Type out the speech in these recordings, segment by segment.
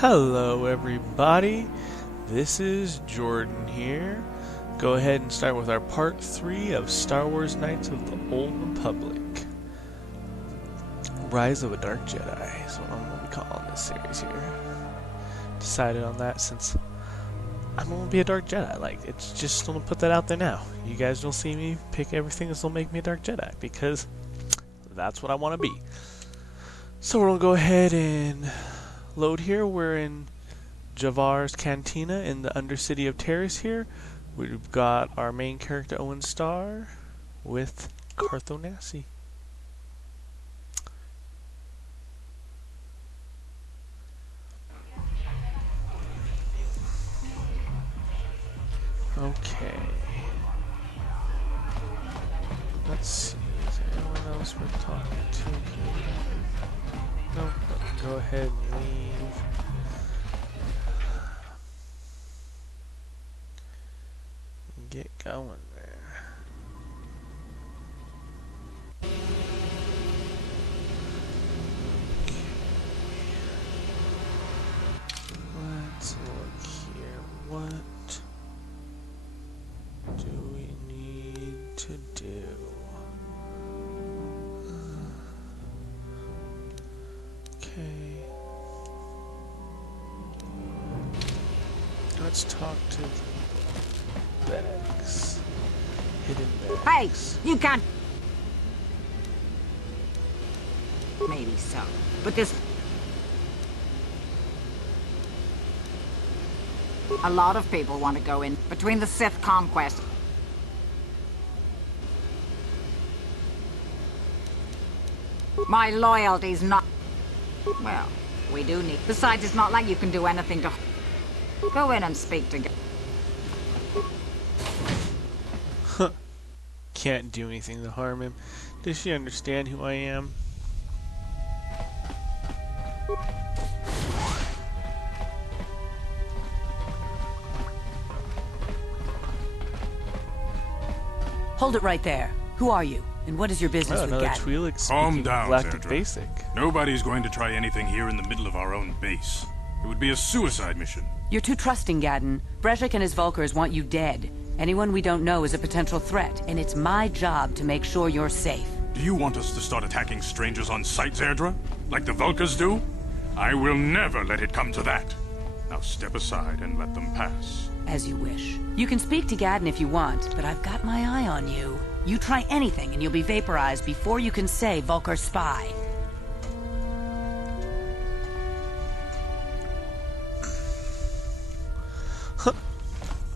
Hello everybody, this is Jordan here. Go ahead and start with our part 3 of Star Wars Knights of the Old Republic. Rise of a Dark Jedi is what I'm going to be calling this series here. Decided on that since I'm going to be a Dark Jedi. Like, it's just going to put that out there now. You guys don't see me pick everything that's going to make me a Dark Jedi because that's what I want to be. So we're going to go ahead and load here. We're in Javar's Cantina in the Undercity of Taris here. We've got our main character Owen Starr with Carthonasi. Okay. Let's see. Is there anyone else we're talking to here? Nope. Go ahead and leave. Get going there. Let's look here. What do we need to do? Okay. Let's talk to bags. Hidden bags. Hey, you can't. Maybe so, but this. A lot of people want to go in between the Sith conquest. My loyalty's not. Well, we do need. Besides, it's not like you can do anything to. Go in and speak to. Can't do anything to harm him. Does she understand who I am? Hold it right there. Who are you? And what is your business with Another Gat? Twi'lek Calm speaking down, Galactic Zerdra. Basic. Nobody's going to try anything here in the middle of our own base. It would be a suicide mission. You're too trusting, Gadden. Brezhik and his Vulkars want you dead. Anyone we don't know is a potential threat, and it's my job to make sure you're safe. Do you want us to start attacking strangers on sight, Zerdra? Like the Vulkars do? I will never let it come to that. Now step aside and let them pass. As you wish. You can speak to Gadden if you want, but I've got my eye on you. You try anything and you'll be vaporized before you can say Vulkar spy.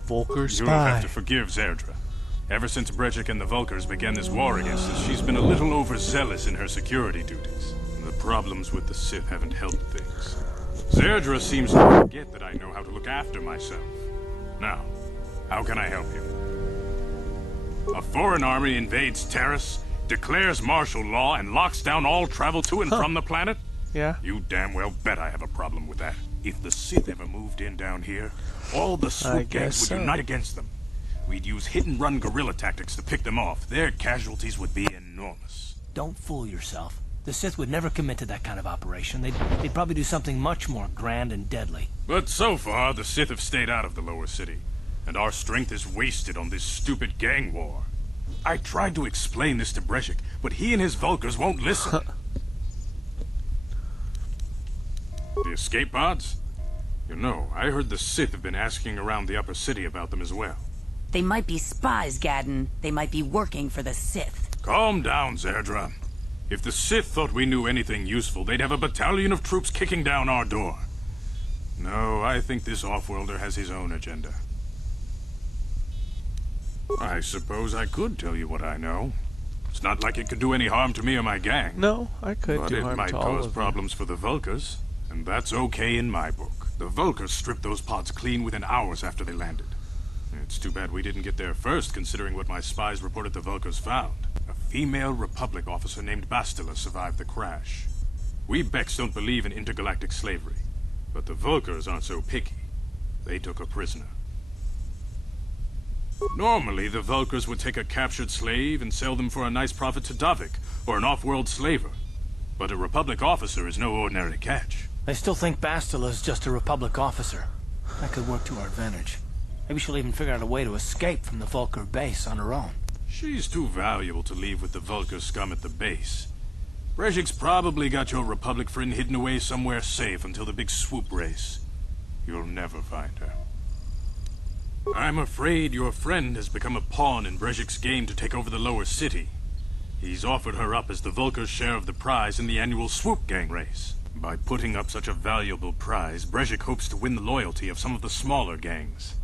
Vulkar You'll have spy. to forgive Zerdra. Ever since Brejik and the Vulkars began this war against us, she's been a little overzealous in her security duties. The problems with the Sith haven't helped things. Zerdra seems to forget that I know how to look after myself. Now, how can I help you? A foreign army invades Taris, declares martial law, and locks down all travel to and from the planet? Yeah. You damn well bet I have a problem with that. If the Sith ever moved in down here, all the swoop gangs would unite against them. We'd use hit-and-run guerrilla tactics to pick them off. Their casualties would be enormous. Don't fool yourself. The Sith would never commit to that kind of operation. They'd probably do something much more grand and deadly. But so far, the Sith have stayed out of the lower city, and our strength is wasted on this stupid gang war. I tried to explain this to Brejik, but he and his Vulkars won't listen. The escape pods? You know, I heard the Sith have been asking around the upper city about them as well. They might be spies, Gadden. They might be working for the Sith. Calm down, Zerdra. If the Sith thought we knew anything useful, they'd have a battalion of troops kicking down our door. No, I think this off-worlder has his own agenda. I suppose I could tell you what I know. It's not like it could do any harm to me or my gang. No, I could But do it harm might to all cause of problems for the Vulkars, and that's okay in my book. The Vulkars stripped those pods clean within hours after they landed. It's too bad we didn't get there first, considering what my spies reported the Vulkars found. A female Republic officer named Bastila survived the crash. We Beks don't believe in intergalactic slavery, but the Vulkars aren't so picky. They took a prisoner. Normally, the Vulkars would take a captured slave and sell them for a nice profit to Davik, or an off-world slaver. But a Republic officer is no ordinary catch. They still think Bastila's just a Republic officer. That could work to our advantage. Maybe she'll even figure out a way to escape from the Vulcar base on her own. She's too valuable to leave with the Vulcar scum at the base. Brejik's probably got your Republic friend hidden away somewhere safe until the big swoop race. You'll never find her. I'm afraid your friend has become a pawn in Brejik's game to take over the lower city. He's offered her up as the Vulcar's share of the prize in the annual swoop gang race. By putting up such a valuable prize, Brejik hopes to win the loyalty of some of the smaller gangs.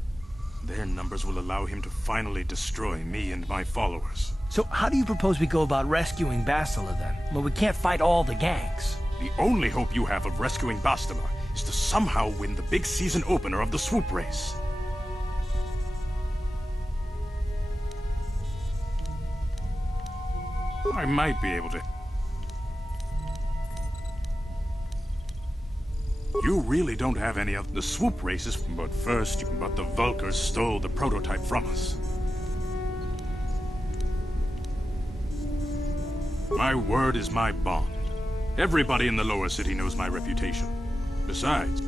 Their numbers will allow him to finally destroy me and my followers. So how do you propose we go about rescuing Bastila then? Well, we can't fight all the gangs. The only hope you have of rescuing Bastila is to somehow win the big season opener of the swoop race. I might be able to. You really don't have any of the swoop races, but the Vulcars stole the prototype from us. My word is my bond. Everybody in the lower city knows my reputation. Besides,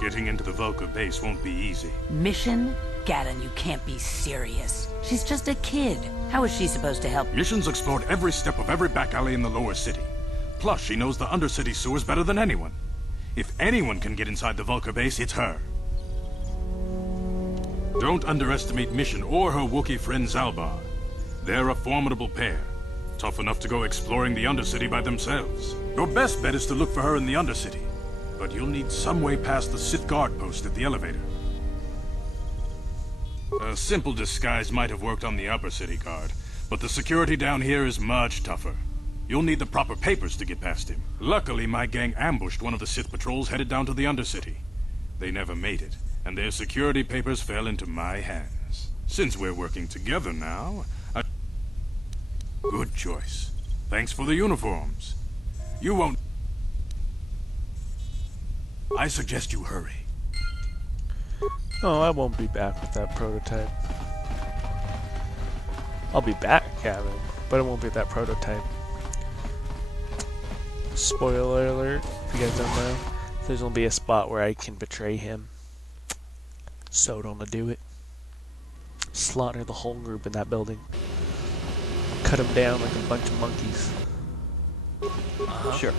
getting into the Vulcar base won't be easy. Mission? Gaddon, you can't be serious. She's just a kid. How is she supposed to help? Mission's explored every step of every back alley in the lower city. Plus, she knows the undercity sewers better than anyone. If anyone can get inside the Vulcar base, it's her. Don't underestimate Mission or her Wookiee friend Zalbar. They're a formidable pair, tough enough to go exploring the undercity by themselves. Your best bet is to look for her in the undercity, but you'll need some way past the Sith guard post at the elevator. A simple disguise might have worked on the upper city guard, but the security down here is much tougher. You'll need the proper papers to get past him. Luckily, my gang ambushed one of the Sith patrols headed down to the Undercity. They never made it, and their security papers fell into my hands. Since we're working together now, good choice. Thanks for the uniforms. You won't... I suggest you hurry. Oh, I won't be back with that prototype. I'll be back, Gavin, but it won't be that prototype. Spoiler alert, if you guys don't know, there's gonna be a spot where I can betray him. So don't do it. Slaughter the whole group in that building. Cut them down like a bunch of monkeys. Sure.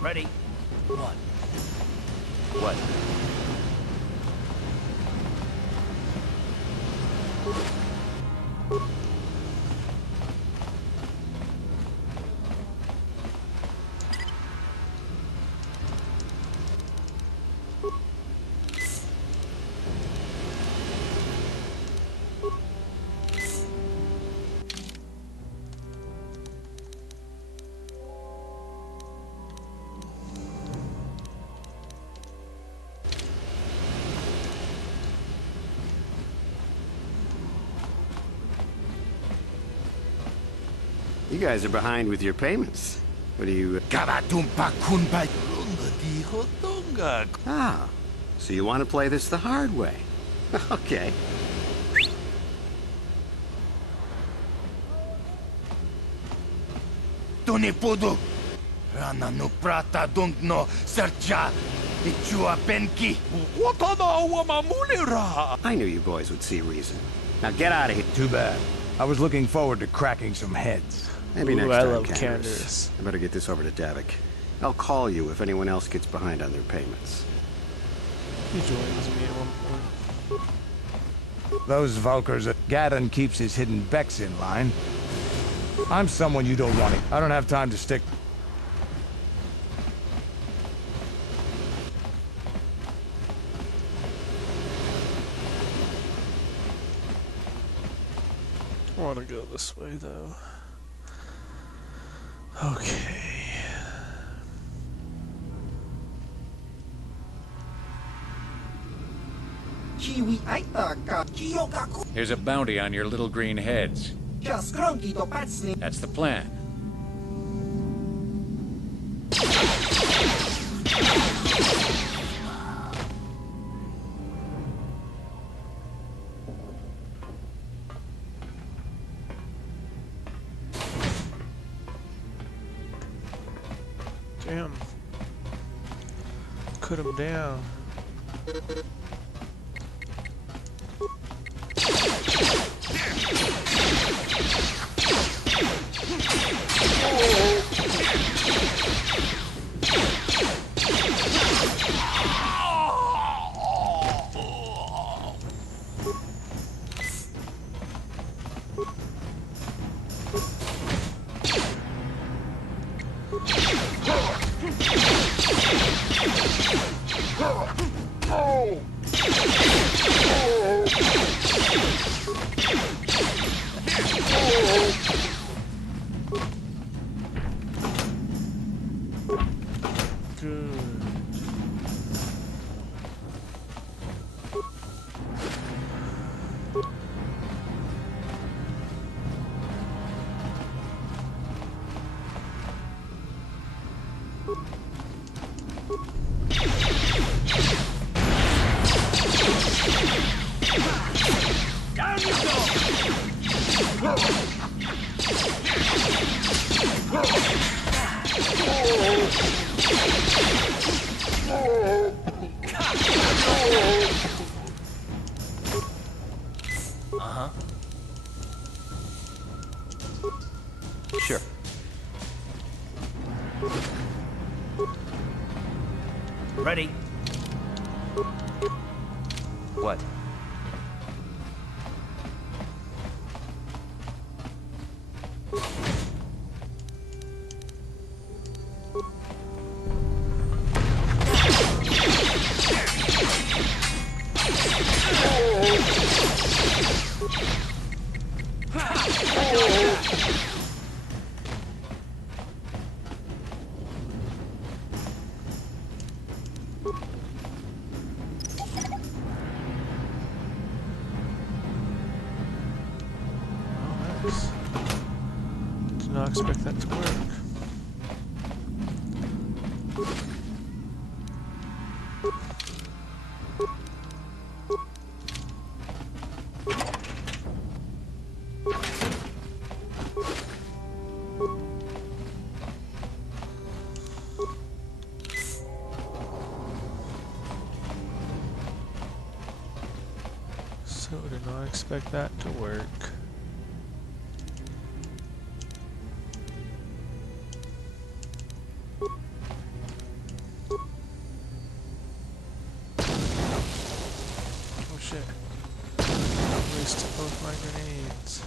Ready? One. What? You guys are behind with your payments. What do you... Ah, so you want to play this the hard way. Okay. I knew you boys would see reason. Now get out of here. Too bad. I was looking forward to cracking some heads. Ooh, Maybe I next time, love Candace. Candace. I better get this over to Davik. I'll call you if anyone else gets behind on their payments. He joins me at one point. Those Vulcars, Gaddon keeps his hidden Becks in line. I'm someone you don't want. I don't have time to stick. I want to go this way, though. Okay. Here's a bounty on your little green heads. That's the plan. Damn. Cut him down. Sure. Ready. What? Did not expect that to work. So did not expect that to work. Oh shit. I wasted both my grenades.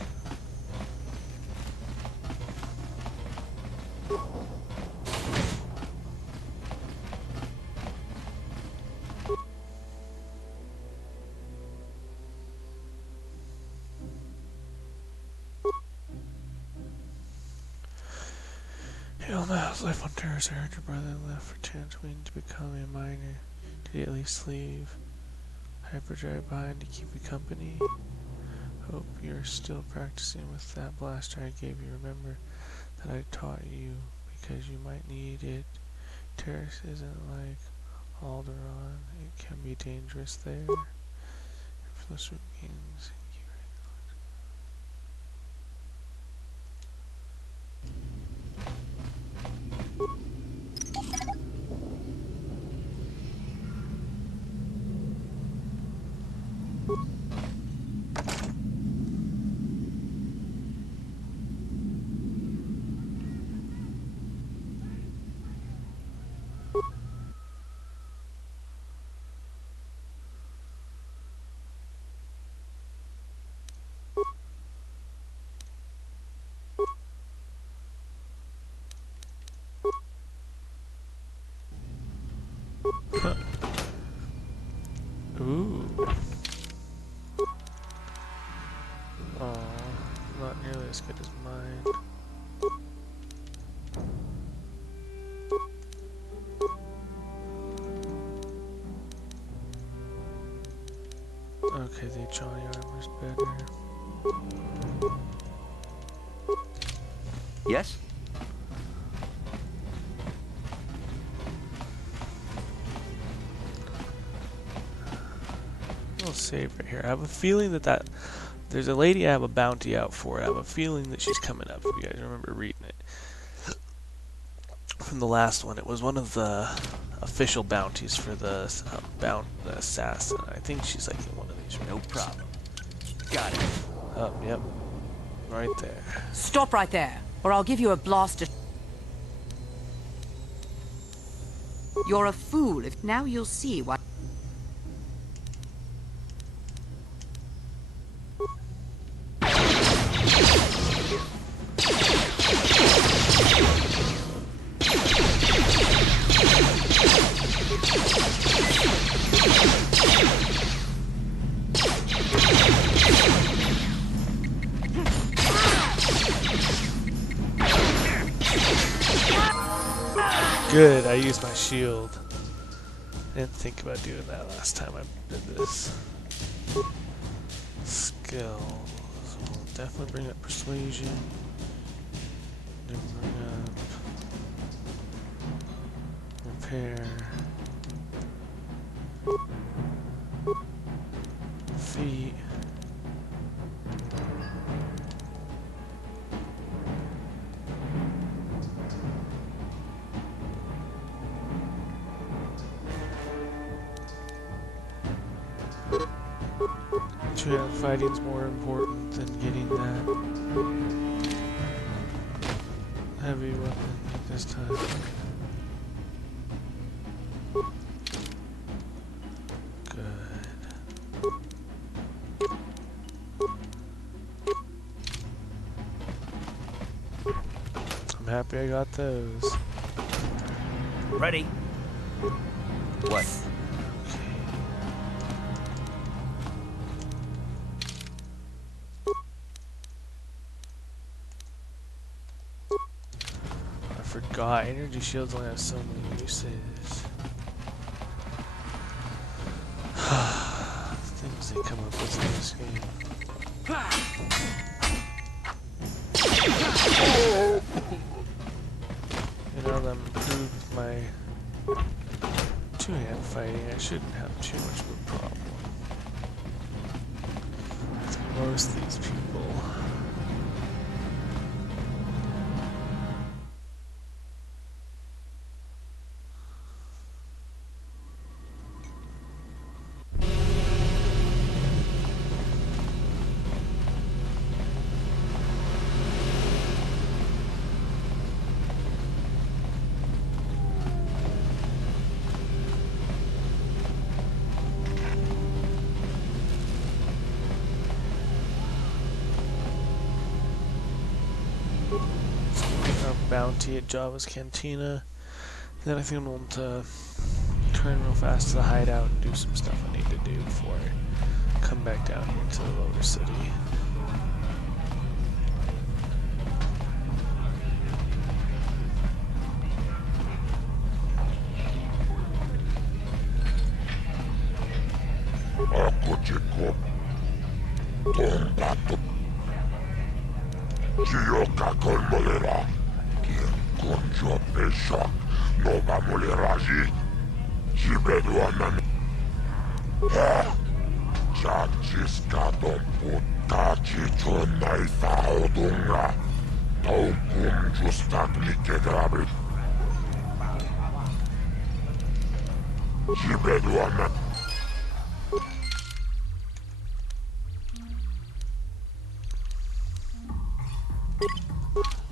Hell no, life on Taris. I heard your brother left for Tatooine to become a miner. Did he at least leave hyperdrive behind to keep you company? Hope you're still practicing with that blaster I gave you. Remember that I taught you because you might need it. Taris isn't like Alderaan. It can be dangerous there. Influence gains. it is mine. Okay, the Johnny armor's better. Yes? I'll save right here. I have a feeling that there's a lady I have a bounty out for. I have a feeling that she's coming up. If you guys remember reading it from the last one, it was one of the official bounties for the assassin. I think she's like in one of these. No problem. Got it. Oh, yep, right there. Stop right there, or I'll give you a blaster. You're a fool. If now you'll see why. Good, I used my shield. Didn't think about doing that last time I did this. Skills. We'll definitely bring up persuasion. Then bring up repair. Feet. Fighting's more important than getting that heavy weapon this time. Good. I'm happy I got those. Ready? What? God, energy shields only have so many uses. Things they come up with in this game. You know, them improve my two-hand fighting. I shouldn't have too much of a problem with most of these people. Bounty at Java's Cantina. Then I think I'm going to turn real fast to the hideout and do some stuff I need to do before I come back down here to the lower city.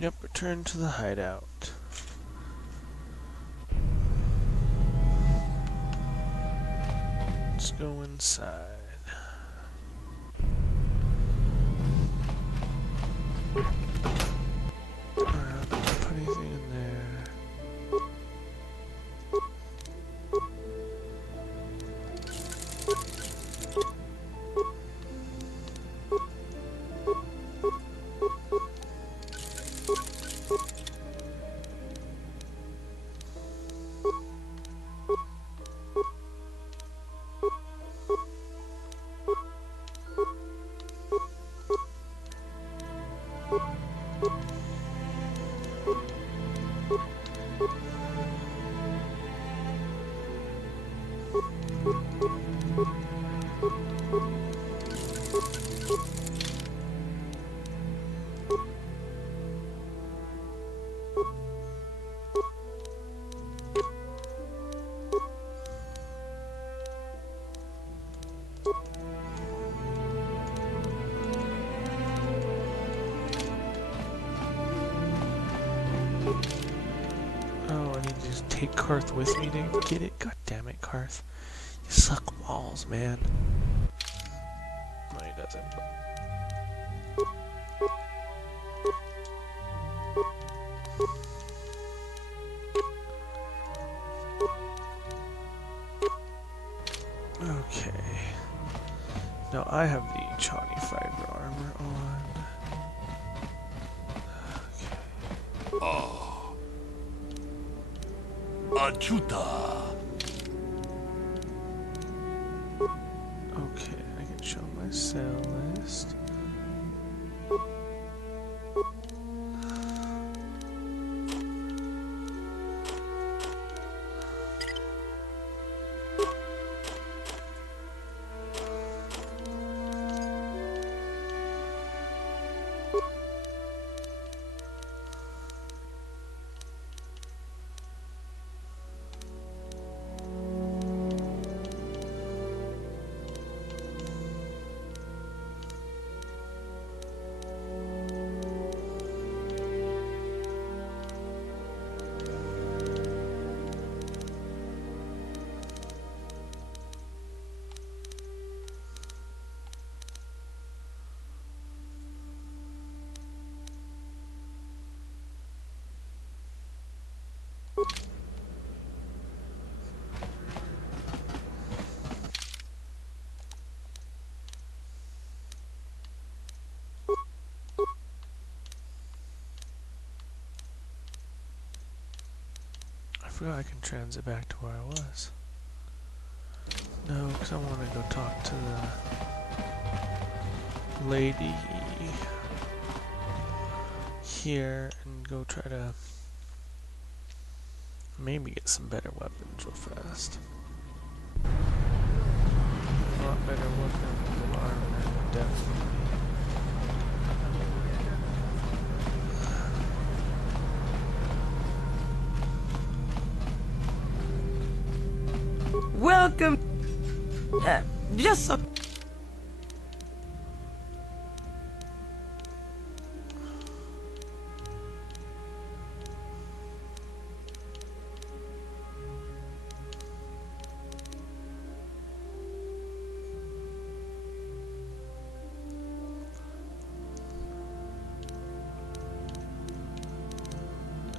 Yep, return to the hideout. Let's go inside. Alright, put anything in there. Oh, I need to just take Karth with me to get it. God damn it, Karth. You suck balls, man. No, he doesn't. Okay. Now I have the Chani fiber armor on. Achuta. Okay, I can show my sale list. I forgot I can transit back to where I was. No, because I want to go talk to the lady here and go try to maybe get some better weapons real fast. A lot better weapons and armor, definitely. Welcome. Just so.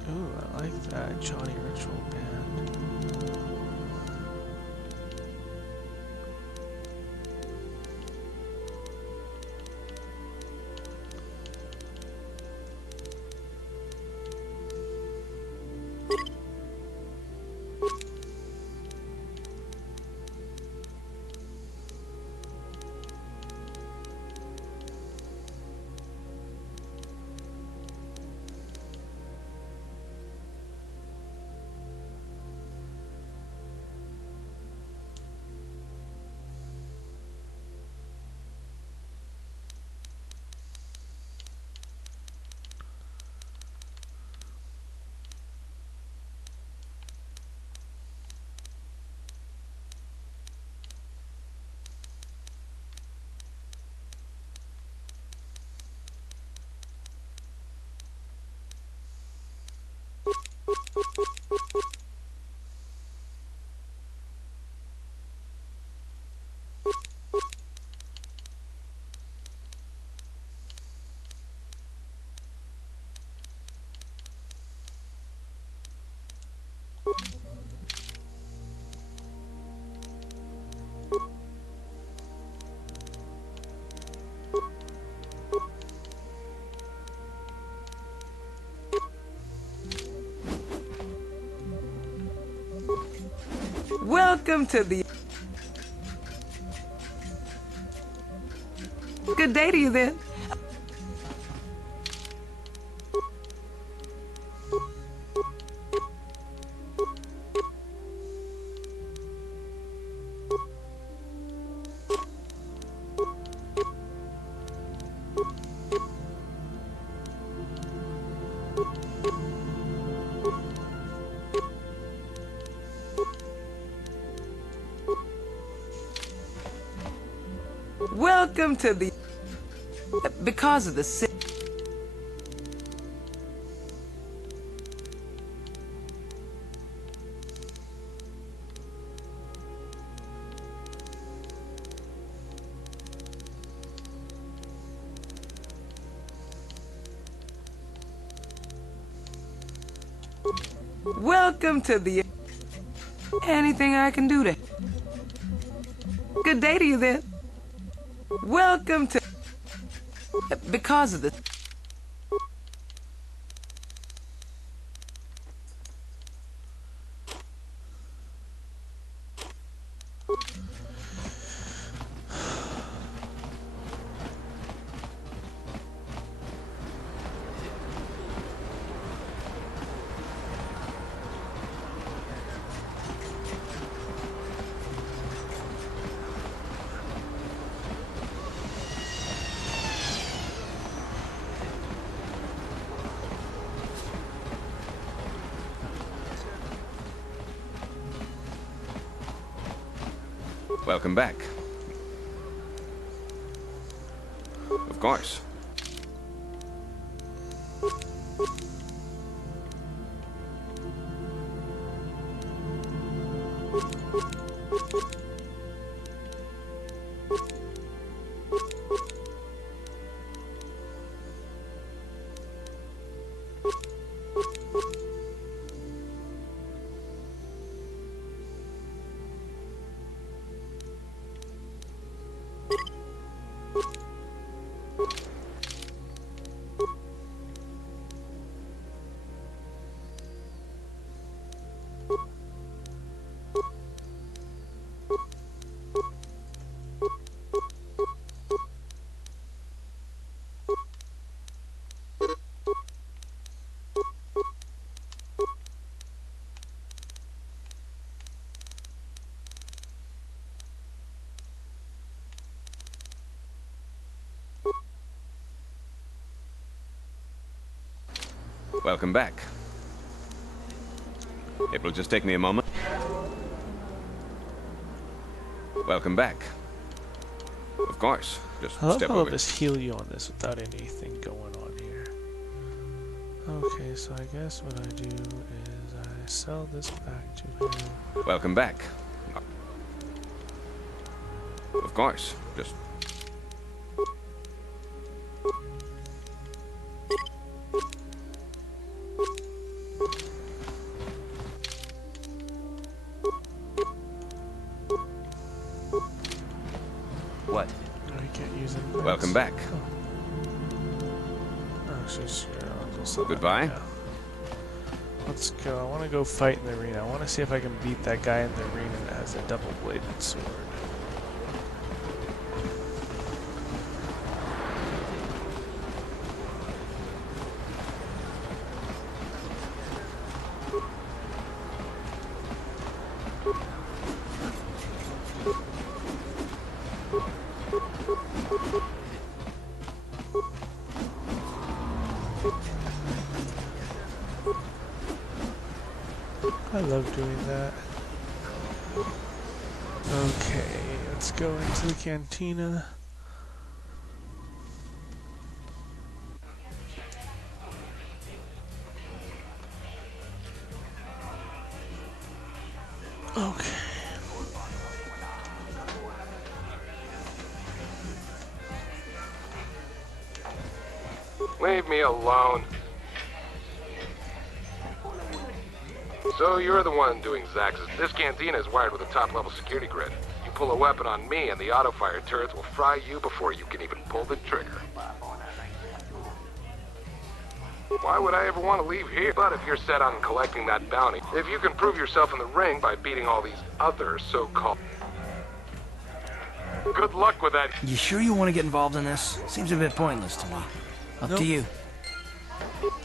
Ooh, I like that Johnny Ritual Band. Welcome to the. Good day to you then. Welcome to the... Because of the... Welcome to the... Anything I can do to... Good day to you then. Welcome to... Because of the... Welcome back. Of course. Welcome back. It will just take me a moment. Welcome back. Of course. Just I love step how I'll over. just heal you on this without anything going on here. Okay, so I guess what I do is I sell this back to him. Welcome back. Of course. Just... What? No, you can't use it. Welcome back. Oh, sure. I'll just sell that Goodbye. now. Let's go. I want to go fight in the arena. I want to see if I can beat that guy in the arena that has a double-bladed sword. I love doing that. Okay, let's go into the cantina. Okay. Leave me alone. So you're the one doing Zax's. This cantina is wired with a top-level security grid. You pull a weapon on me and the auto-fire turrets will fry you before you can even pull the trigger. Why would I ever want to leave here? But if you're set on collecting that bounty, if you can prove yourself in the ring by beating all these other so-called... Good luck with that. You sure you want to get involved in this? Seems a bit pointless to me. Up to you.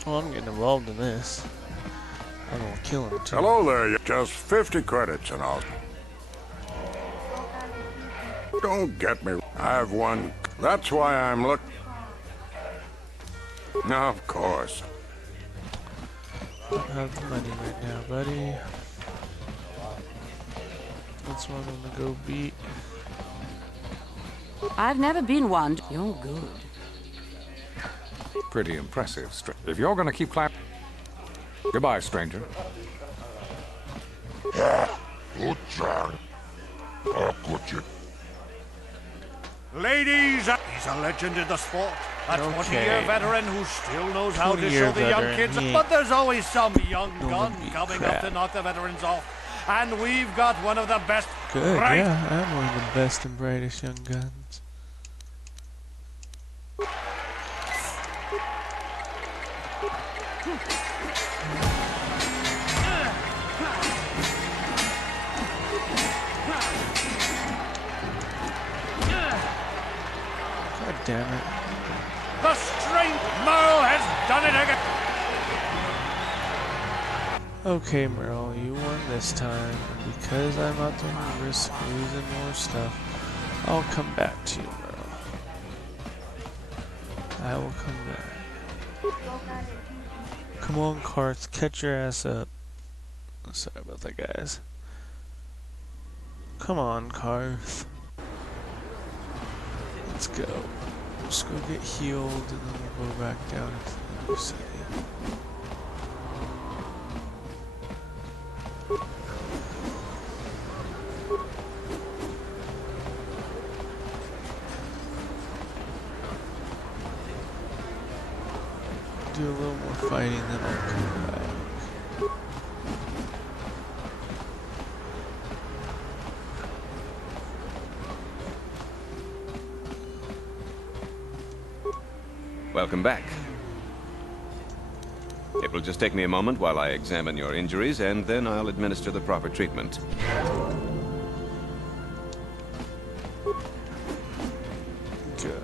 Well, I'm getting involved in this. I'm gonna kill him too. Hello there. Just 50 credits and all. Don't get me. I have one. That's why I'm Of course. Don't have the money right now, buddy. That's what I'm gonna go beat. I've never been one. You're good. Pretty impressive. If you're gonna keep clapping... Goodbye, stranger. Ladies, he's a legend in the sport. A 20-year veteran who still knows how to show the young kids. But there's always some young gun coming up to knock the veterans off. And we've got one of the best. Good, yeah, I'm one of the best and brightest young guns. God damn it. The strength Merle has done it again. Okay, Merle, you won this time. Because I'm about to risk losing more stuff, I'll come back to you, Merle. I will come back. Come on, Karth, catch your ass up. Sorry about that, guys. Come on, Karth. Let's go. Let's go get healed, and then we'll go back down into the new city. Do a little more fighting, then I'll come back. Welcome back. It will just take me a moment while I examine your injuries, and then I'll administer the proper treatment. Good.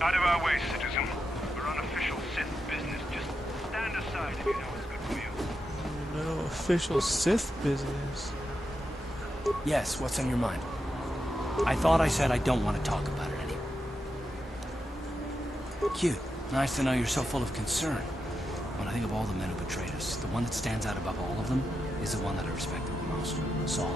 Out of our way, citizen. We're on official Sith business. Just stand aside if you know what's good for you. No official Sith business. Yes, what's on your mind? I thought I said I don't want to talk about it anymore. Cute. Nice to know you're so full of concern. When I think of all the men who betrayed us, the one that stands out above all of them is the one that I respected the most, Saul.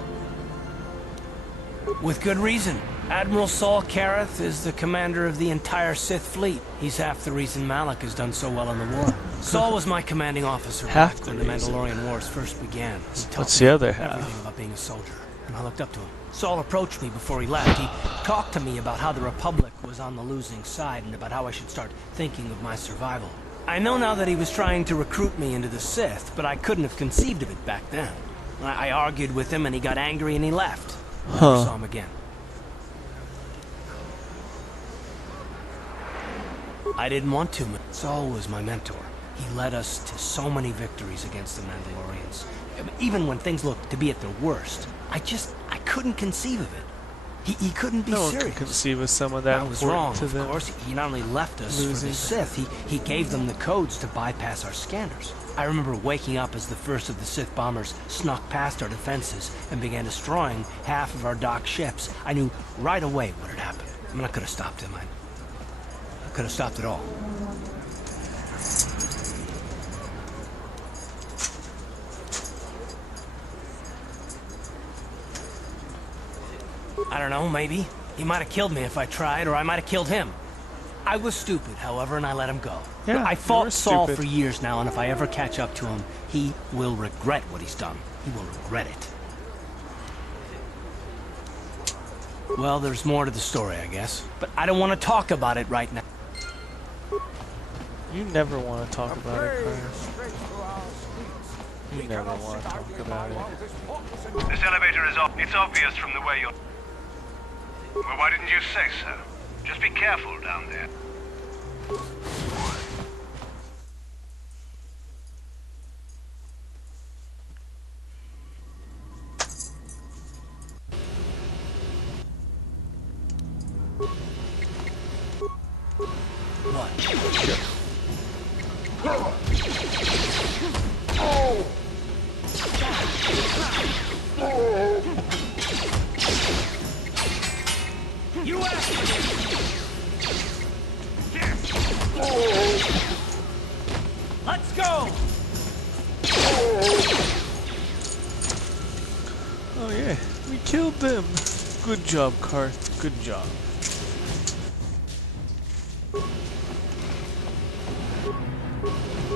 With good reason. Admiral Saul Karath is the commander of the entire Sith fleet. He's half the reason Malak has done so well in the war. Saul was my commanding officer back when the Mandalorian Wars first began. What's the other half? Everything about being a soldier, and I looked up to him. Saul approached me before he left. He talked to me about how the Republic was on the losing side and about how I should start thinking of my survival. I know now that he was trying to recruit me into the Sith, but I couldn't have conceived of it back then. I argued with him and he got angry and he left. I never saw him again. I didn't want to, but Saul was my mentor. He led us to so many victories against the Mandalorians. Even when things looked to be at their worst, I couldn't conceive of it. He couldn't be serious. No one could conceive of some of that. I was wrong, of course. He not only left us for the Sith, he gave them the codes to bypass our scanners. I remember waking up as the first of the Sith bombers snuck past our defenses and began destroying half of our docked ships. I knew right away what had happened. I mean, I could have stopped him. I could have stopped it all. I don't know, maybe. He might have killed me if I tried, or I might have killed him. I was stupid, however, and I let him go. Yeah, I fought Saul for years now, and if I ever catch up to him, he will regret what he's done. He will regret it. Well, there's more to the story, I guess. But I don't want to talk about it right now. You never want to talk about it, Chris. You never want to talk about it. This elevator is off. It's obvious from the way you're... Well, why didn't you say so? Just be careful down there. You asked for Let's go! Oh yeah, we killed them. Good job, Karth. Good job.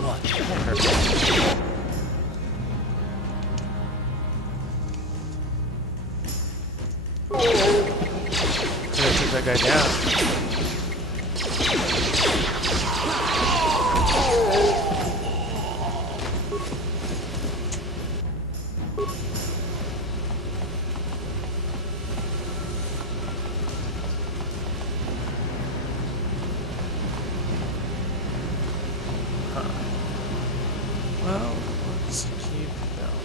What? Gotta take that guy down. Well, let's keep going.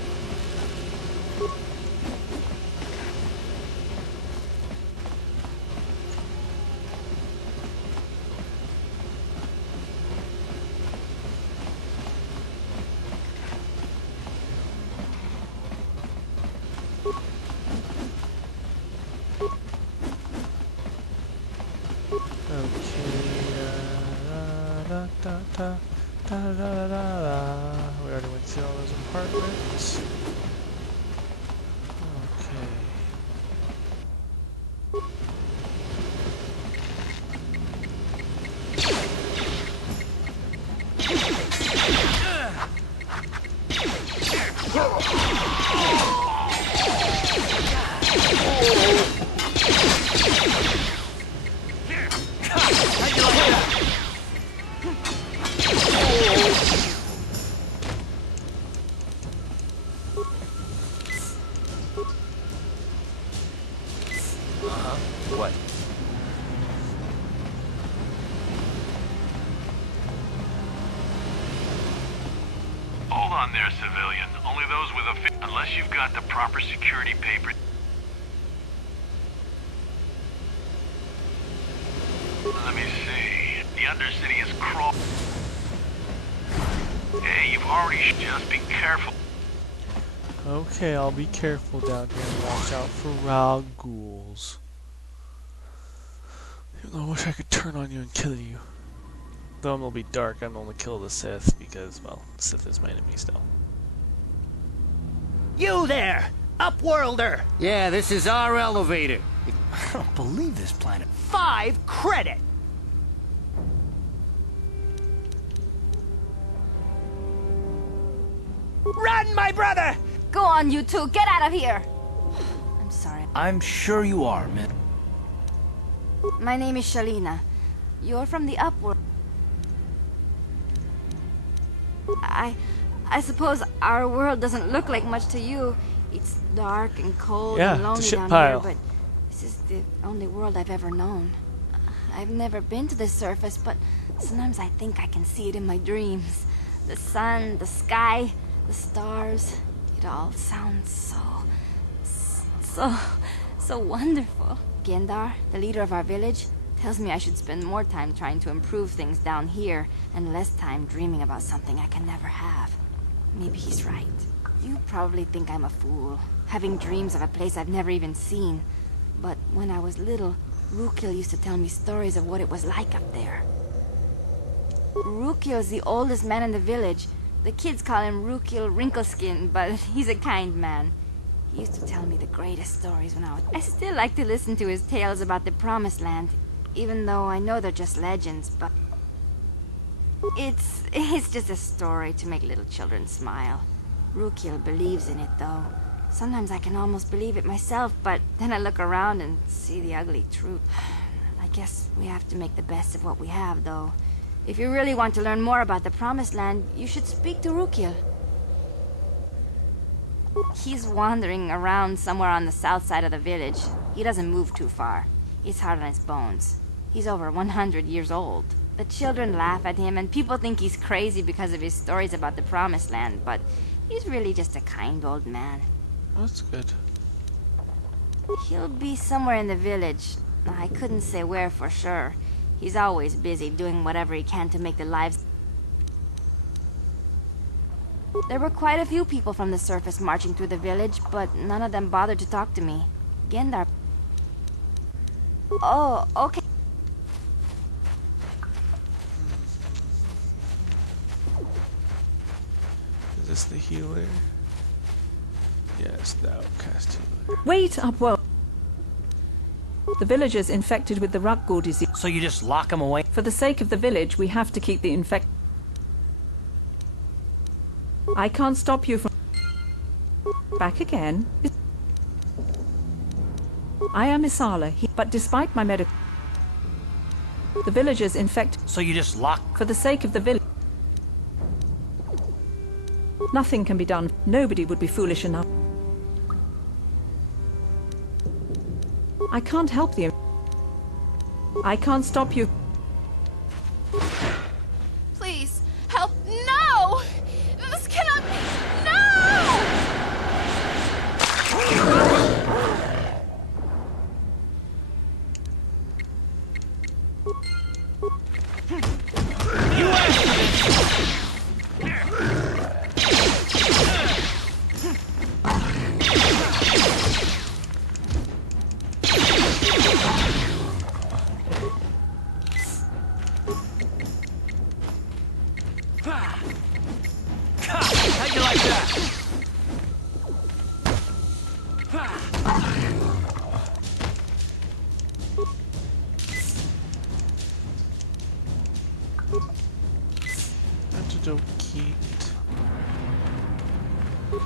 We already went through all those apartments. Okay. What? Hold on there, civilian. Only those with a unless you've got the proper security paper. Let me see. The Undercity is crawl. Hey, you've already just be careful. Okay, I'll be careful down here and watch out for wild ghouls. Even though I wish I could turn on you and kill you. Though I'm gonna be dark, I'm gonna kill the Sith because, well, Sith is my enemy still. You there! Upworlder! Yeah, this is our elevator. I don't believe this planet. 5 credit! Run, my brother! Go on, you two. Get out of here. I'm sorry. I'm sure you are, man. My name is Shalina. You're from the Upworld. I suppose our world doesn't look like much to you. It's dark and cold and lonely down here, but this is the only world I've ever known. I've never been to the surface, but sometimes I think I can see it in my dreams. The sun, the sky, the stars. It all sounds so wonderful. Gendar, the leader of our village, tells me I should spend more time trying to improve things down here and less time dreaming about something I can never have. Maybe he's right. You probably think I'm a fool, having dreams of a place I've never even seen. But when I was little, Rukil used to tell me stories of what it was like up there. Rukil is the oldest man in the village. The kids call him Rukil Wrinkleskin, but he's a kind man. He used to tell me the greatest stories when I still like to listen to his tales about the Promised Land, even though I know they're just legends, but... It's just a story to make little children smile. Rukil believes in it, though. Sometimes I can almost believe it myself, but then I look around and see the ugly truth. I guess we have to make the best of what we have, though. If you really want to learn more about the Promised Land, you should speak to Rukil. He's wandering around somewhere on the south side of the village. He doesn't move too far. He's hard on his bones. He's over 100 years old. The children laugh at him, and people think he's crazy because of his stories about the Promised Land, but he's really just a kind old man. That's good. He'll be somewhere in the village. I couldn't say where for sure. He's always busy doing whatever he can to make the lives... There were quite a few people from the surface marching through the village, but none of them bothered to talk to me. Gendar... Oh, okay. Is this the healer? Yes, the outcast healer. Wait, Upwell. The villagers infected with the Rakgul disease. So you just lock them away? For the sake of the village, we have to keep the infect... I can't stop you from... Back again. I am Isala, but despite my medical... The villagers infect... So you just lock... For the sake of the village... Nothing can be done. Nobody would be foolish enough. I can't help you. I can't stop you. Please, help. No! This cannot be. No! How'd you like that?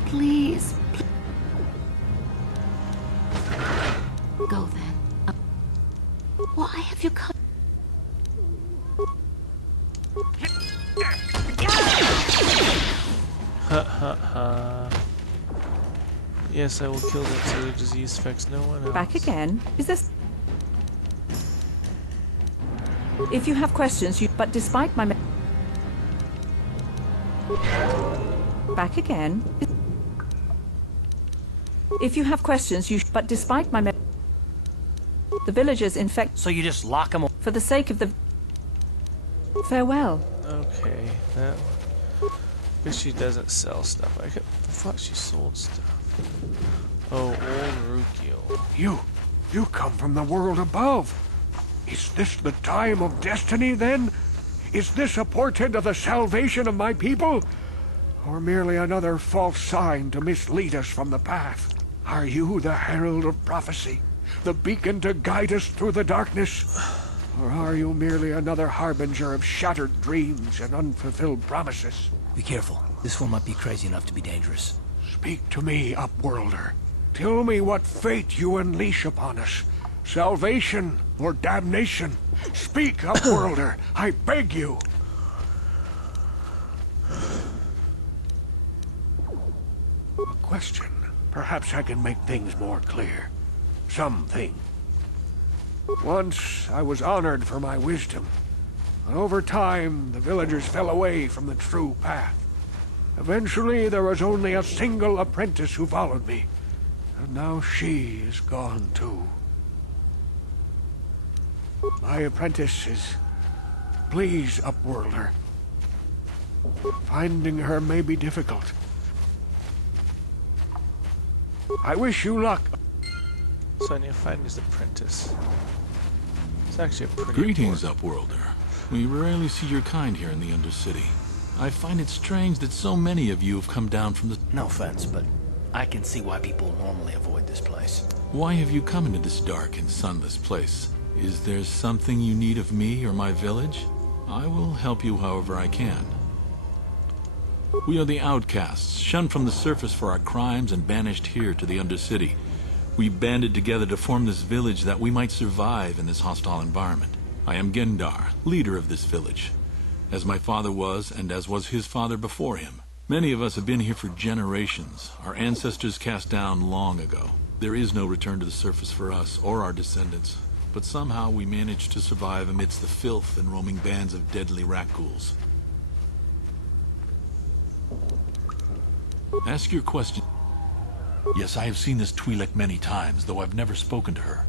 Please. Go then. Why have you come? Ha ha ha. Yes, I will kill them so the disease affects no one else. Back again? Is this... If you have questions, you... But despite my... Back again? If you have questions, you... But despite my... The villagers infect... So you just lock them... For the sake of the... Farewell. Okay, that one. Guess she doesn't sell stuff. I thought she sold stuff. Oh, old Rukio. You come from the world above. Is this the time of destiny, then? Is this a portent of the salvation of my people? Or merely another false sign to mislead us from the path? Are you the herald of prophecy? The beacon to guide us through the darkness? Or are you merely another harbinger of shattered dreams and unfulfilled promises? Be careful. This one might be crazy enough to be dangerous. Speak to me, Upworlder. Tell me what fate you unleash upon us. Salvation or damnation? Speak, Upworlder. I beg you. A question. Perhaps I can make things more clear. Something. Once I was honored for my wisdom. But over time, the villagers fell away from the true path. Eventually, there was only a single apprentice who followed me. And now she is gone too. My apprentice is... Please, Upworlder. Finding her may be difficult. I wish you luck. So I need to find his apprentice. It's actually a pretty Greetings, Upworlder. We rarely see your kind here in the Undercity. I find it strange that so many of you have come down from the... No offense, but I can see why people normally avoid this place. Why have you come into this dark and sunless place? Is there something you need of me or my village? I will help you however I can. We are the outcasts, shunned from the surface for our crimes and banished here to the Undercity. We banded together to form this village that we might survive in this hostile environment. I am Gendar, leader of this village, as my father was and as was his father before him. Many of us have been here for generations, our ancestors cast down long ago. There is no return to the surface for us or our descendants, but somehow we managed to survive amidst the filth and roaming bands of deadly Rakghouls. Ask your question. Yes, I have seen this Twi'lek many times, though I've never spoken to her.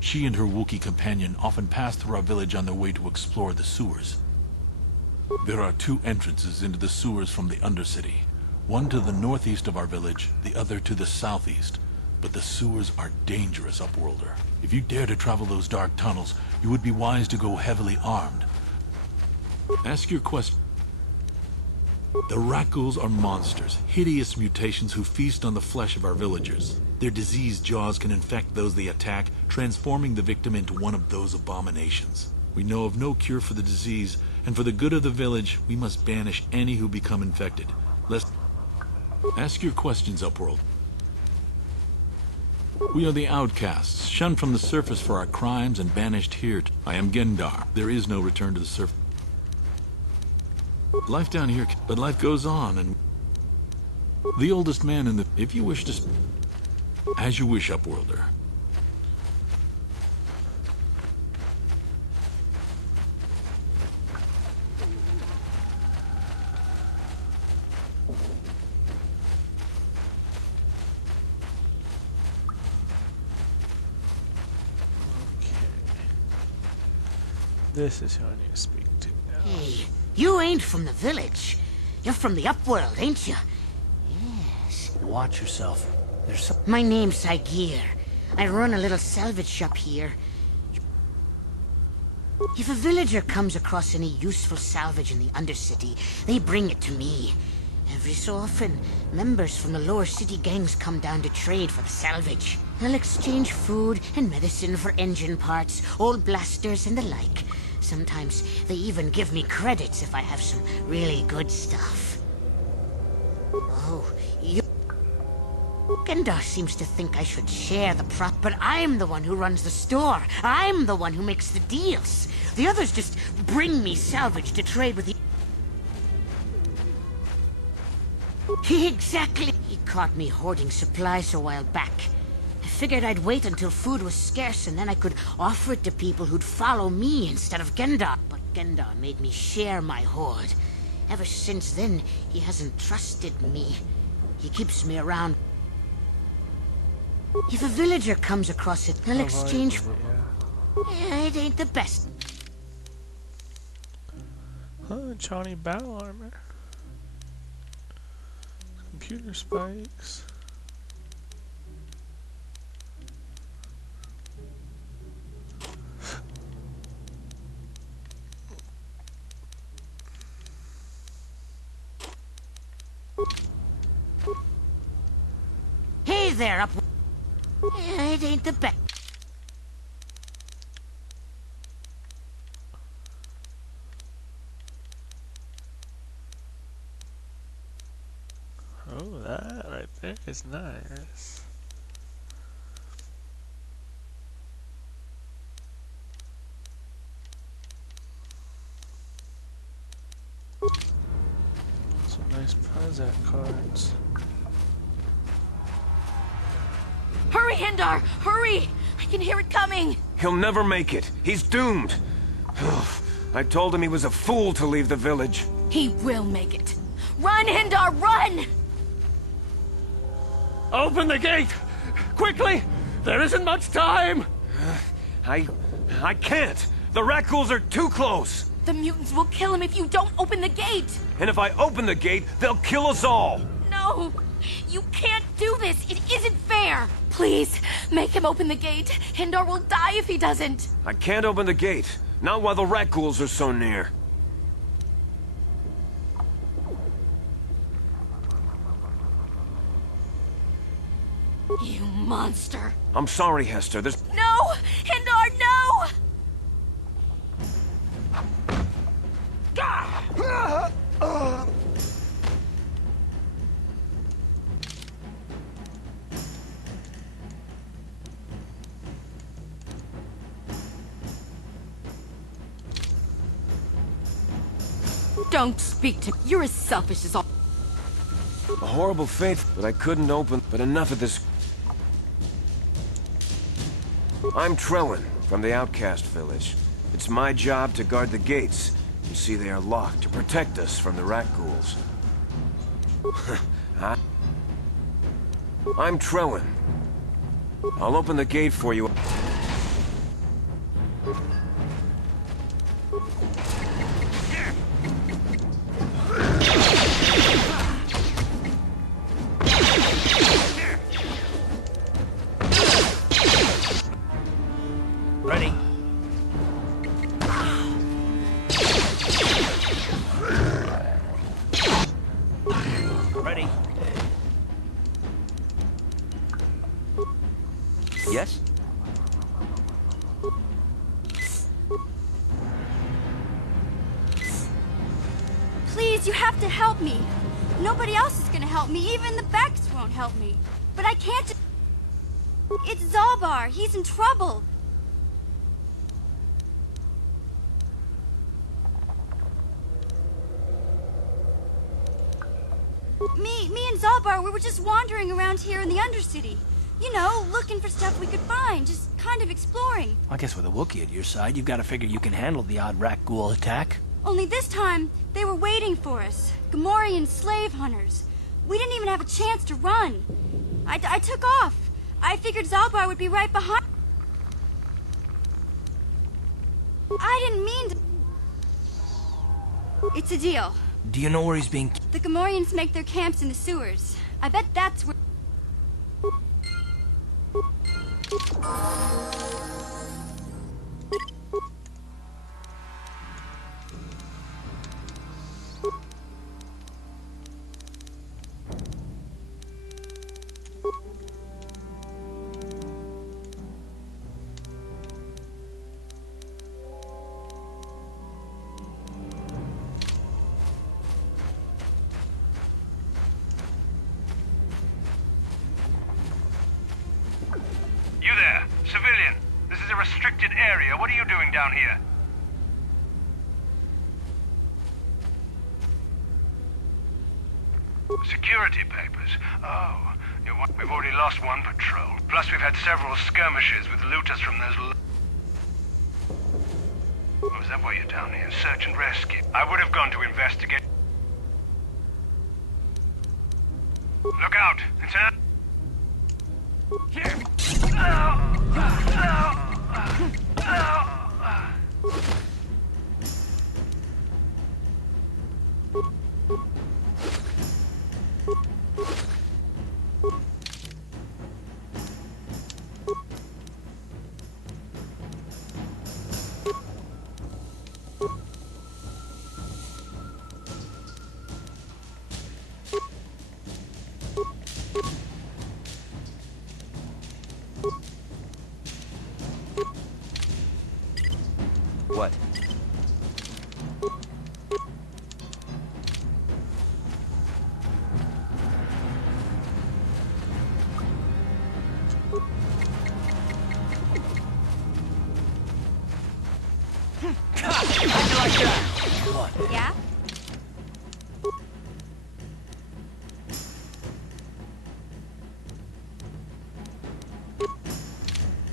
She and her Wookiee companion often pass through our village on their way to explore the sewers. There are two entrances into the sewers from the Undercity. One to the northeast of our village, the other to the southeast. But the sewers are dangerous, Upworlder. If you dare to travel those dark tunnels, you would be wise to go heavily armed. Ask your question. The Rakghouls are monsters, hideous mutations who feast on the flesh of our villagers. Their diseased jaws can infect those they attack, transforming the victim into one of those abominations. We know of no cure for the disease, and for the good of the village, we must banish any who become infected. Ask your questions, Upworld. We are the outcasts, shunned from the surface for our crimes and banished here. I am Gendar. There is no return to the surface. Life down here, but life goes on, and the oldest man in the... If you wish to... As you wish, Upworlder. This is who I need to speak to now. Hey, you ain't from the village. You're from the Upworld, ain't you? Yes. Watch yourself. There's some... My name's Saigir. I run a little salvage shop here. If a villager comes across any useful salvage in the Undercity, they bring it to me. Every so often, members from the lower city gangs come down to trade for the salvage. I'll exchange food and medicine for engine parts, old blasters and the like. Sometimes they even give me credits if I have some really good stuff. Oh, you... Gendar seems to think I should share the prop, but I'm the one who runs the store. I'm the one who makes the deals. The others just bring me salvage to trade with the... Exactly. He caught me hoarding supplies a while back. I figured I'd wait until food was scarce and then I could offer it to people who'd follow me instead of Gendar. But Gendar made me share my hoard. Ever since then, he hasn't trusted me. He keeps me around. If a villager comes across it, they'll exchange... Yeah, it ain't the best. Huh, Johnny battle armor. Computer spikes. Hey there, up. Yeah, it ain't the best. Oh, that right there is nice. Some nice Prozac cards. Hurry, Hindar! Hurry! I can hear it coming! He'll never make it. He's doomed. I told him he was a fool to leave the village. He will make it. Run, Hindar, run! Open the gate! Quickly! There isn't much time! I can't! The Rakghouls are too close! The mutants will kill him if you don't open the gate! And if I open the gate, they'll kill us all! No! You can't do this! It isn't fair! Please, make him open the gate. Hindar will die if he doesn't. I can't open the gate. Not while the Rakghouls are so near. You monster. I'm sorry, Hester. There's... No! Hindar, no! Don't speak to me. You're as selfish as all. A horrible fate that I couldn't open, but enough of this. I'm Trellin, from the Outcast Village. It's my job to guard the gates. You see, they are locked to protect us from the Rakghouls. I'm Trellin. I'll open the gate for you. Ready? Ready? Yes? Please, you have to help me. Nobody else is gonna help me. Even the Becks won't help me. But I can't. It's Zalbar. He's in trouble. Me and Zalbar, we were just wandering around here in the Undercity. You know, looking for stuff we could find, just kind of exploring. I guess with a Wookiee at your side, you've got to figure you can handle the odd rat ghoul attack. Only this time, they were waiting for us. Gamorrean slave hunters. We didn't even have a chance to run. I took off. I figured Zalbar would be right behind. I didn't mean to. It's a deal. Do you know where he's being... The Gamorreans make their camps in the sewers. I bet that's where... You there, civilian. This is a restricted area. What are you doing down here? Security papers. Oh, we've already lost one patrol. Plus we've had several skirmishes with looters from those... Oh, is that why you're down here? Search and rescue. I would have gone to investigate. Look out! It's an... Here! What? Yeah?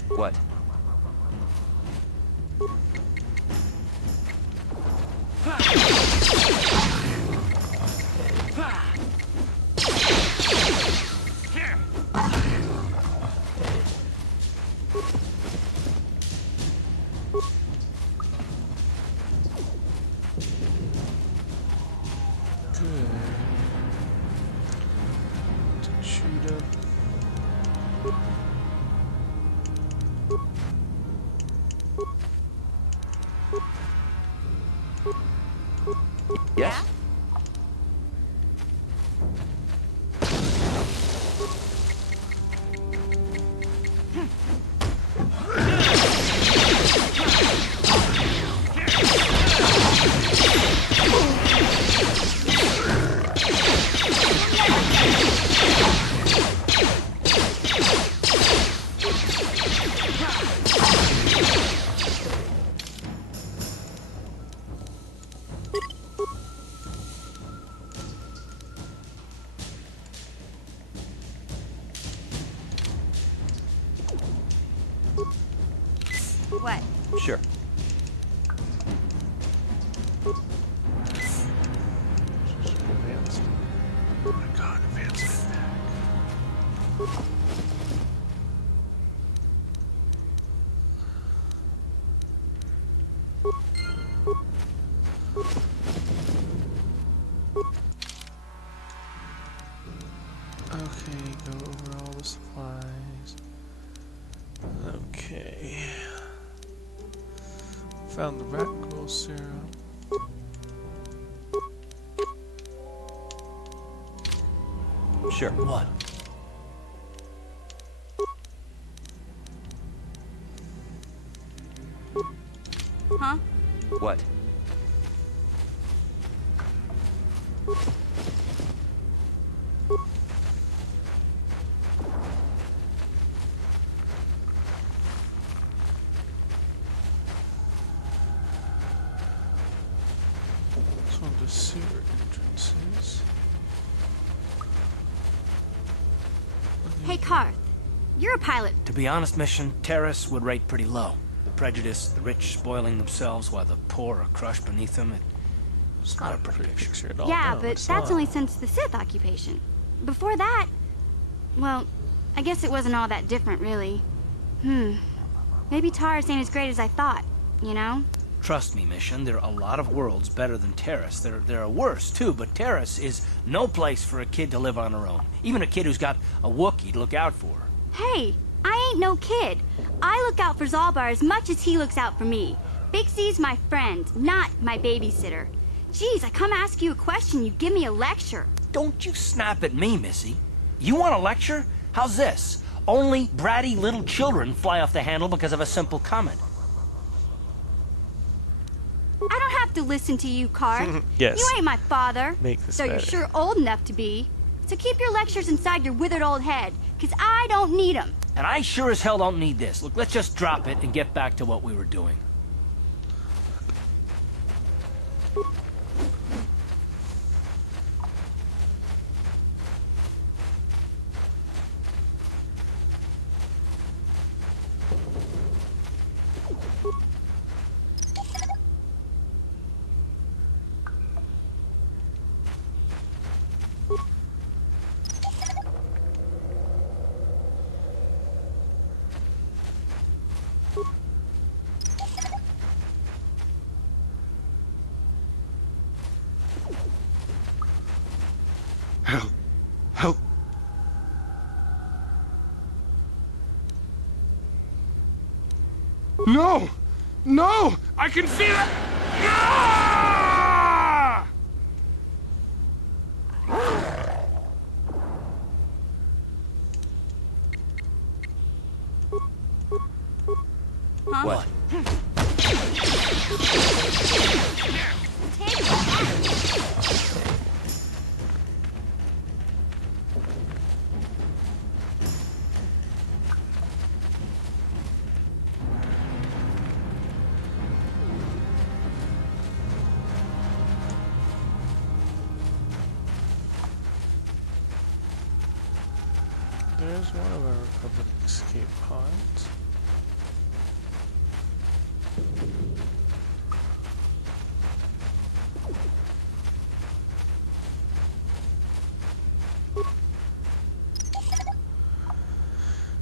What? Yes? What? Sure. Oh my god, advanced attack. Okay, go over all the supplies. Okay. Found the rat ghoul serum. Sure. What? Huh? What? It's one of the sewer entrances. Hey, Karth. You're a pilot. To be honest, Mission, Taris would rate pretty low. The prejudice, the rich spoiling themselves while the poor are crushed beneath them, it's not a pretty picture at all. Yeah, No, but it's that's not. only since the Sith occupation. Before that, well, I guess it wasn't all that different, really. Maybe Taris ain't as great as I thought, you know? Trust me, Mission, there are a lot of worlds better than Taris. There are worse, too, but Taris is no place for a kid to live on her own. Even a kid who's got a Wookiee to look out for. Hey, I ain't no kid. I look out for Zalbar as much as he looks out for me. Bixie's my friend, not my babysitter. Jeez, I come ask you a question, you give me a lecture. Don't you snap at me, Missy. You want a lecture? How's this? Only bratty little children fly off the handle because of a simple comment. I don't have to listen to you, Karth. Yes. You ain't my father. Make this so better. you're sure old enough to be. So keep your lectures inside your withered old head, because I don't need them. And I sure as hell don't need this. Look, let's just drop it and get back to what we were doing. Help. No! No! I can feel it! Ah! Huh? What? There's one of our Republic escape pods.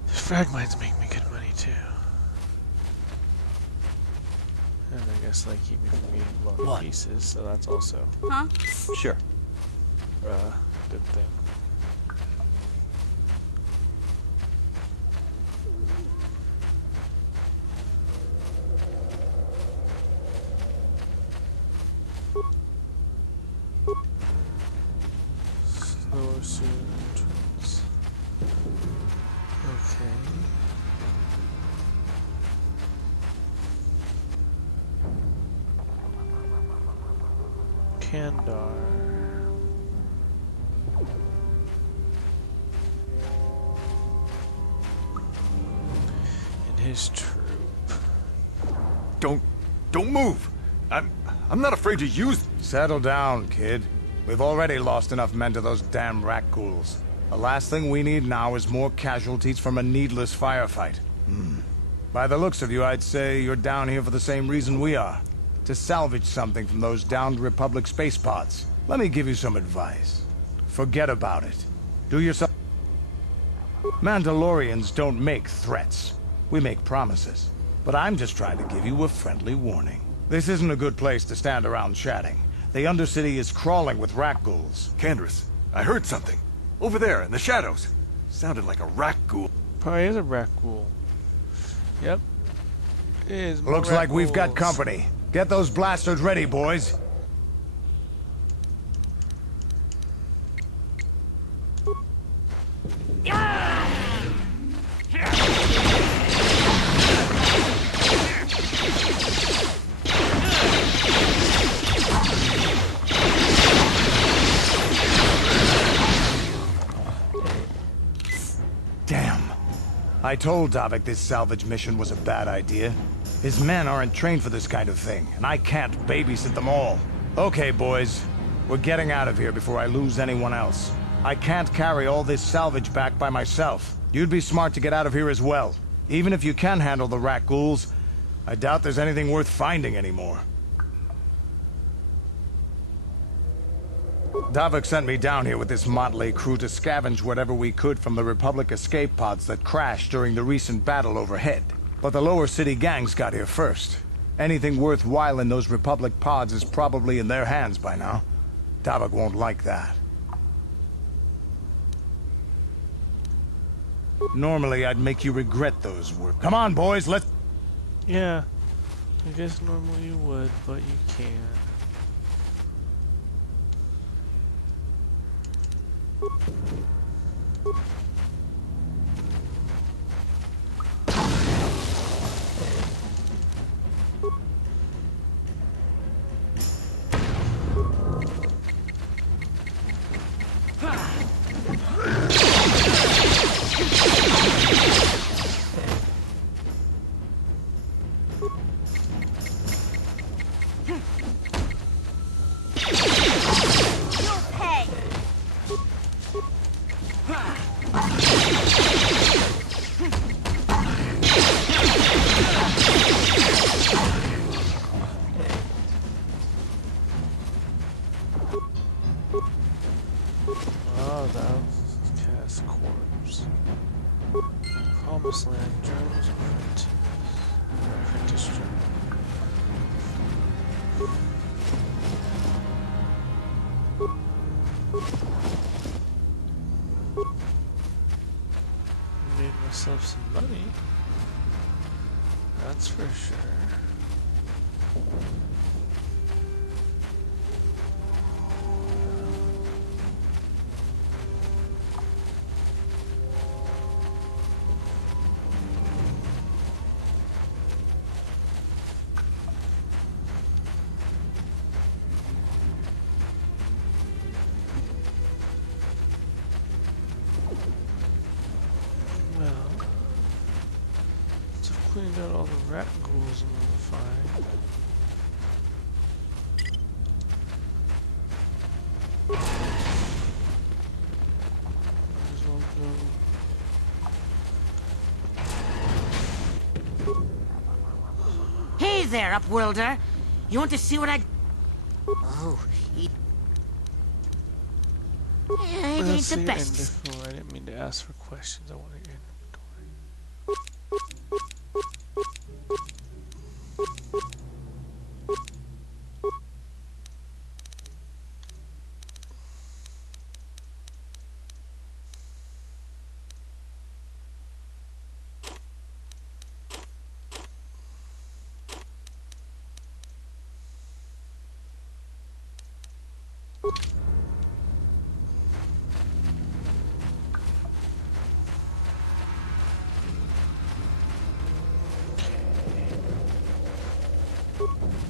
The frag mines make me good money too. And I guess they keep me from being blown to pieces, so that's also Huh? Sure. good thing. Lower sewer entrance. Okay. Kandar. And his troop. Don't move. I'm not afraid to use. Settle down, kid. We've already lost enough men to those damn rat ghouls. The last thing we need now is more casualties from a needless firefight. By the looks of you, I'd say you're down here for the same reason we are. To salvage something from those downed Republic space pods. Let me give you some advice. Forget about it. Do yourself... Mandalorians don't make threats. We make promises. But I'm just trying to give you a friendly warning. This isn't a good place to stand around chatting. The Undercity is crawling with rat ghouls. Candace, I heard something. Over there, in the shadows. Sounded like a rat ghoul. Probably is a rat ghoul. Yep. It is. Looks like we've got company. Get those blasters ready, boys. Damn. I told Davik this salvage mission was a bad idea. His men aren't trained for this kind of thing, and I can't babysit them all. Okay, boys. We're getting out of here before I lose anyone else. I can't carry all this salvage back by myself. You'd be smart to get out of here as well. Even if you can handle the rat ghouls, I doubt there's anything worth finding anymore. Davik sent me down here with this motley crew to scavenge whatever we could from the Republic escape pods that crashed during the recent battle overhead. But the lower city gangs got here first. Anything worthwhile in those Republic pods is probably in their hands by now. Davik won't like that. Normally, I'd make you regret those words. Come on, boys, let's... Yeah. I guess normally you would, but you can't. Oh, that was cast corpse. Promised land journals apprentice journal. Made myself some money. That's for sure. Cleaned out all the rat ghouls I'm gonna find. Might as well go. Hey there, Upworlder. You want to see what I... Oh, it ain't the best. I didn't mean to ask for questions. I want to get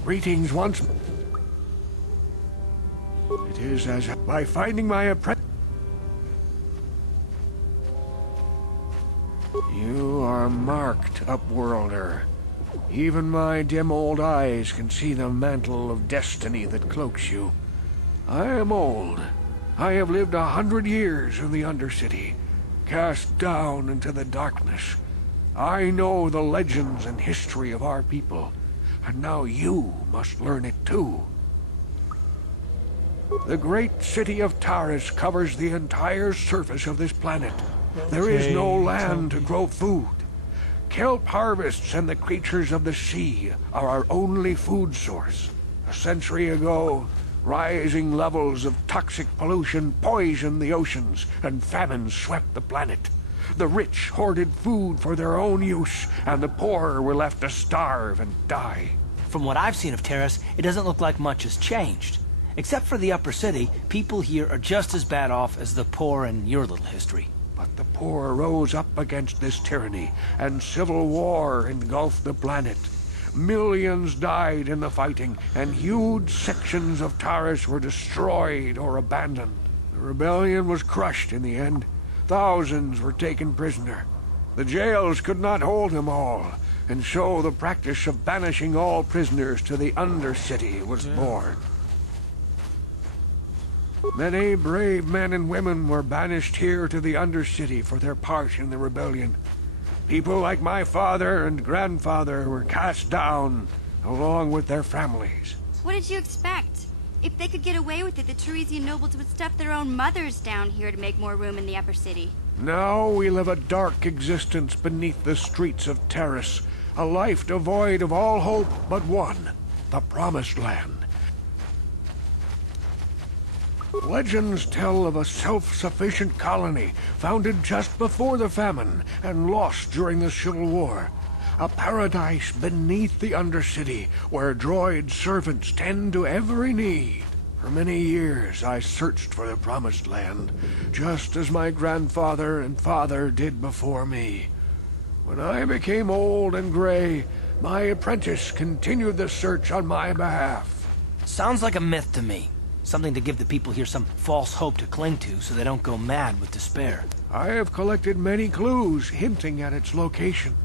Greetings once. It is as by finding my apprentice. You are marked, Upworlder. Even my dim old eyes can see the mantle of destiny that cloaks you. I am old. I have lived 100 years in the Undercity, cast down into the darkness. I know the legends and history of our people. And now you must learn it too. The great city of Taris covers the entire surface of this planet. There is no land to grow food. Kelp harvests and the creatures of the sea are our only food source. A century ago, Rising levels of toxic pollution poisoned the oceans, and famine swept the planet. The rich hoarded food for their own use, and the poor were left to starve and die. From what I've seen of Taris, it doesn't look like much has changed. Except for the upper city, people here are just as bad off as the poor in your little history. But the poor rose up against this tyranny, and civil war engulfed the planet. Millions died in the fighting, and huge sections of Taris were destroyed or abandoned. The rebellion was crushed in the end. Thousands were taken prisoner. The jails could not hold them all, and so the practice of banishing all prisoners to the Undercity was born. Many brave men and women were banished here to the Undercity for their part in the rebellion. People like my father and grandfather were cast down, along with their families. What did you expect? If they could get away with it, the Tarisian nobles would stuff their own mothers down here to make more room in the upper city. Now we live a dark existence beneath the streets of Taris, a life devoid of all hope but one, the Promised Land. Legends tell of a self-sufficient colony founded just before the famine and lost during the Civil War. A paradise beneath the Undercity where droid servants tend to every need. For many years I searched for the Promised Land, just as my grandfather and father did before me. When I became old and gray, my apprentice continued the search on my behalf. Sounds like a myth to me. Something to give the people here some false hope to cling to so they don't go mad with despair. I have collected many clues hinting at its location.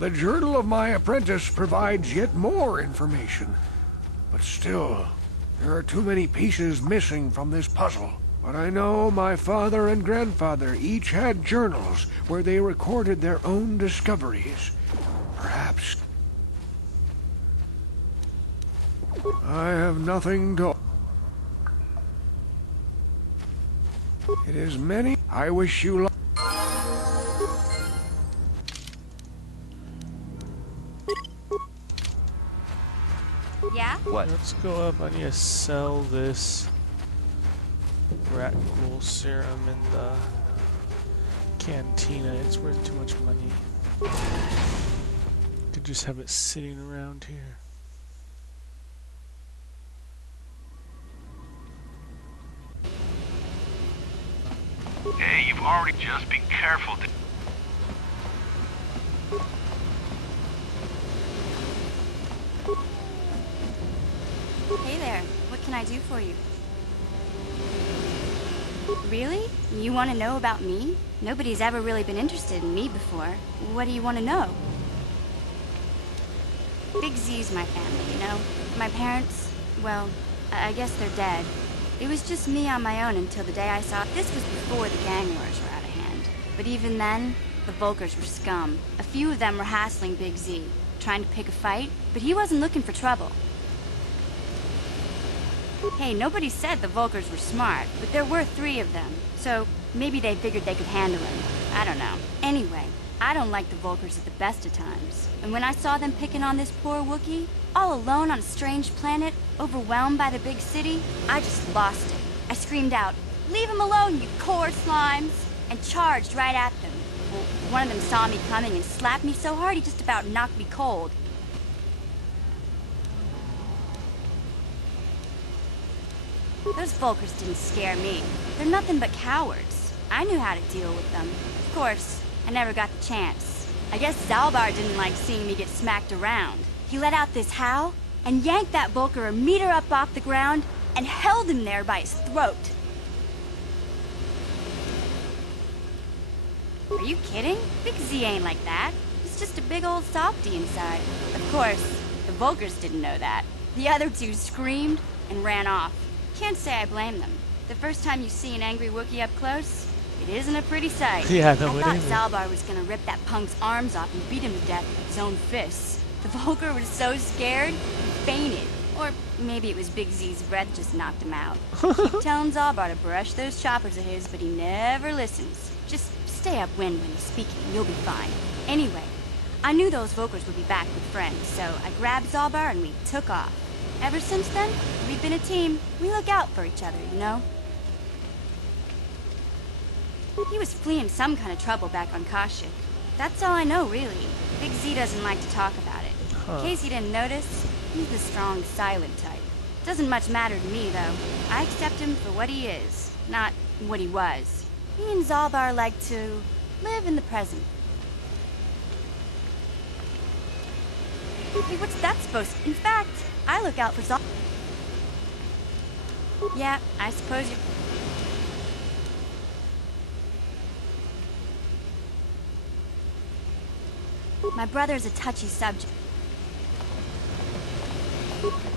The journal of my apprentice provides yet more information. But still, there are too many pieces missing from this puzzle. But I know my father and grandfather each had journals where they recorded their own discoveries. Perhaps I have nothing to... It is many. I wish you luck. Yeah? What? Let's go up. I need to sell this rat ghoul serum in the cantina. It's worth too much money. Could just have it sitting around here. Hey, you've already just be careful. Hey there, what can I do for you? Really? You want to know about me? Nobody's ever really been interested in me before. What do you want to know? Big Z's my family, you know? My parents, well, I guess they're dead. It was just me on my own until the day I saw... This was before the gang wars were out of hand. But even then, the Volkers were scum. A few of them were hassling Big Z, trying to pick a fight, but he wasn't looking for trouble. Hey, nobody said the Volkers were smart, but there were 3 of them, so maybe they figured they could handle him. I don't know. Anyway, I don't like the Volkers at the best of times. And when I saw them picking on this poor Wookiee, all alone on a strange planet, overwhelmed by the big city, I just lost it. I screamed out, "Leave him alone, you core slimes!" and charged right at them. Well, one of them saw me coming and slapped me so hard he just about knocked me cold. Those Volkers didn't scare me. They're nothing but cowards. I knew how to deal with them. Of course, I never got the chance. I guess Zalbar didn't like seeing me get smacked around. He let out this howl and yanked that Volker a meter up off the ground and held him there by his throat. Are you kidding? Big Z ain't like that. He's just a big old softy inside. Of course, the Volkers didn't know that. The other 2 screamed and ran off. Can't say I blame them. The first time you see an angry Wookiee up close, it isn't a pretty sight. Yeah, no, I it thought isn't. Zalbar was gonna rip that punk's arms off and beat him to death with his own fists. The Volker was so scared, he fainted. Or maybe it was Big Z's breath just knocked him out. Keep telling Zalbar to brush those choppers of his, but he never listens. Just stay upwind when he's speaking, you'll be fine. Anyway, I knew those Volkers would be back with friends, so I grabbed Zalbar and we took off. Ever since then, we've been a team. We look out for each other, you know? He was fleeing some kind of trouble back on Kashyyyk. That's all I know, really. Big Z doesn't like to talk about it. Huh. In case you didn't notice, he's the strong, silent type. Doesn't much matter to me, though. I accept him for what he is, not what he was. He and Zalbar like to live in the present. Hey, what's that supposed to... In fact, I look out for Zalbar. Yeah, I suppose you... My brother's a touchy subject.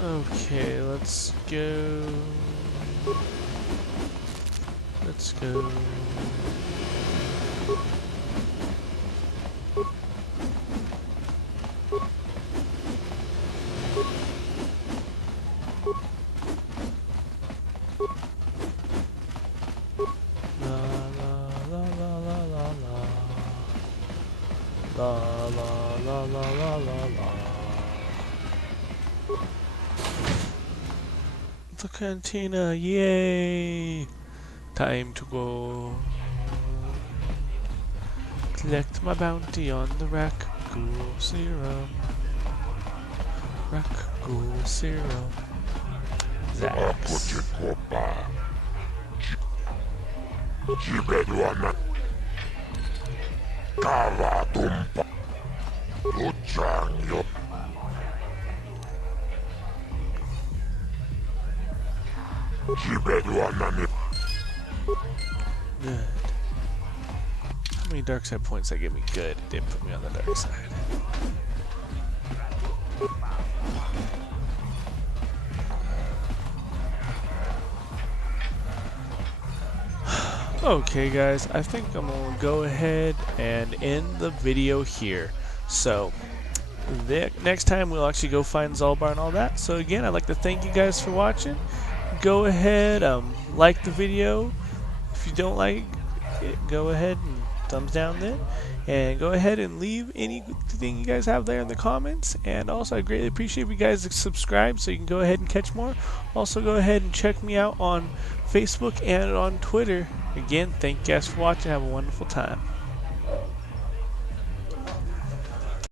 Okay, let's go. Let's go. The cantina, yay! Time to go. Collect my bounty on the Rakghoul serum. Rakghoul serum. Zax. Good. How many dark side points that give me? Good. It didn't put me on the dark side. Okay guys, I think I'm going to go ahead and end the video here. So, next time we'll actually go find Zalbar and all that. So again, I'd like to thank you guys for watching. Go ahead, like the video. If you don't like it, go ahead and thumbs down there. And go ahead and leave anything you guys have there in the comments. And also, I greatly appreciate if you guys subscribe so you can go ahead and catch more. Also, go ahead and check me out on Facebook and on Twitter. Again, thank you guys for watching. Have a wonderful time.